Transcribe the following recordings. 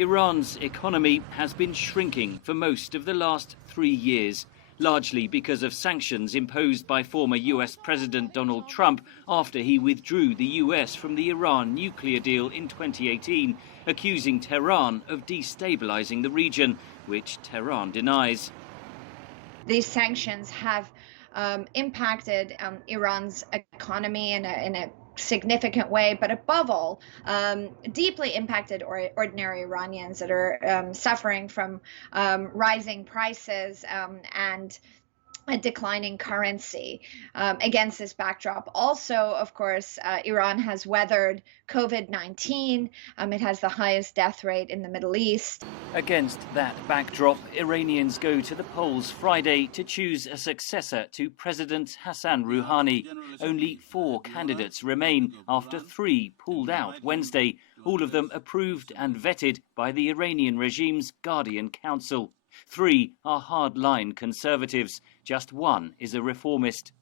Iran's economy has been shrinking for most of the last 3 years, largely because of sanctions imposed by former US President Donald Trump after he withdrew the US from the Iran nuclear deal in 2018, accusing Tehran of destabilizing the region, which Tehran denies. These sanctions have impacted Iran's economy in a significant way, but above all, deeply impacted ordinary Iranians that are suffering from rising prices and a declining currency. Against this backdrop, also, of course, Iran has weathered COVID-19. It has the highest death rate in the Middle East. Against that backdrop, Iranians go to the polls Friday to choose a successor to President Hassan Rouhani. Only 4 candidates remain after 3 pulled out Wednesday, all of them approved and vetted by the Iranian regime's Guardian Council. 3 are hardline conservatives. Just 1 is a reformist.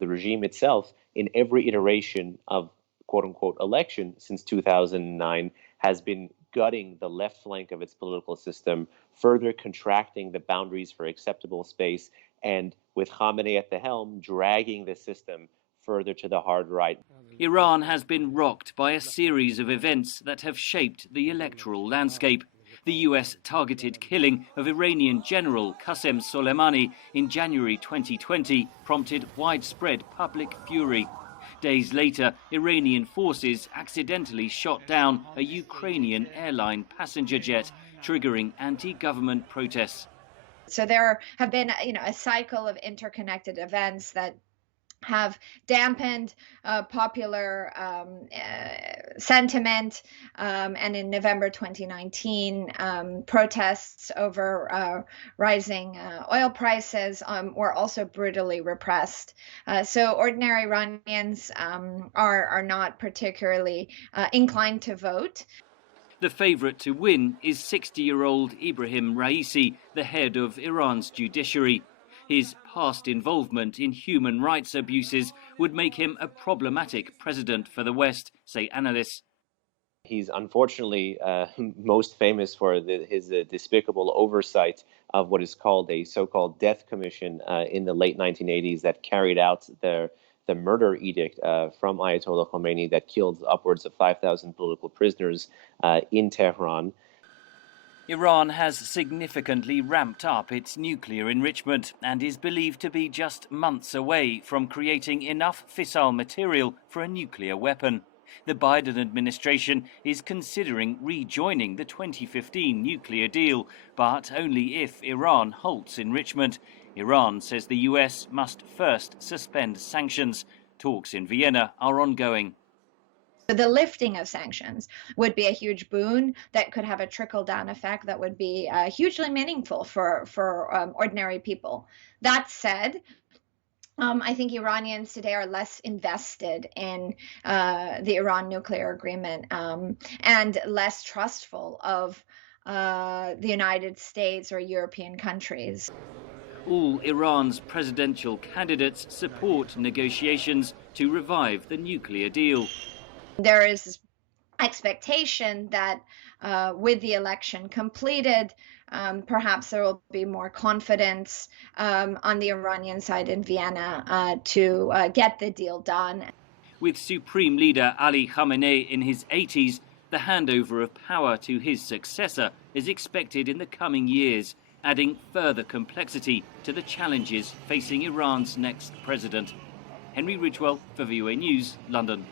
The regime itself, in every iteration of quote-unquote election since 2009, has been gutting the left flank of its political system, further contracting the boundaries for acceptable space, and with Khamenei at the helm, dragging the system further to the hard right. Iran has been rocked by a series of events that have shaped the electoral landscape. The US targeted killing of Iranian General Qasem Soleimani in January 2020 prompted widespread public fury. Days later, Iranian forces accidentally shot down a Ukrainian airline passenger jet, triggering anti-government protests. So there have been, a cycle of interconnected events that have dampened popular sentiment, and in November 2019, protests over rising oil prices were also brutally repressed. So ordinary Iranians are not particularly inclined to vote. The favourite to win is 60-year-old Ibrahim Raisi, the head of Iran's judiciary. His past involvement in human rights abuses would make him a problematic president for the West, say analysts. He's unfortunately most famous for his despicable oversight of what is called a so-called death commission in the late 1980s that carried out the murder edict from Ayatollah Khomeini that killed upwards of 5,000 political prisoners in Tehran. Iran has significantly ramped up its nuclear enrichment and is believed to be just months away from creating enough fissile material for a nuclear weapon. The Biden administration is considering rejoining the 2015 nuclear deal, but only if Iran halts enrichment. Iran says the US must first suspend sanctions. Talks in Vienna are ongoing. The lifting of sanctions would be a huge boon that could have a trickle-down effect that would be hugely meaningful for ordinary people. That said, I think Iranians today are less invested in the Iran nuclear agreement and less trustful of the United States or European countries. All Iran's presidential candidates support negotiations to revive the nuclear deal. There is expectation that with the election completed, perhaps there will be more confidence on the Iranian side in Vienna to get the deal done. With Supreme Leader Ali Khamenei in his 80s, the handover of power to his successor is expected in the coming years, adding further complexity to the challenges facing Iran's next president. Henry Ridgwell for VOA News, London.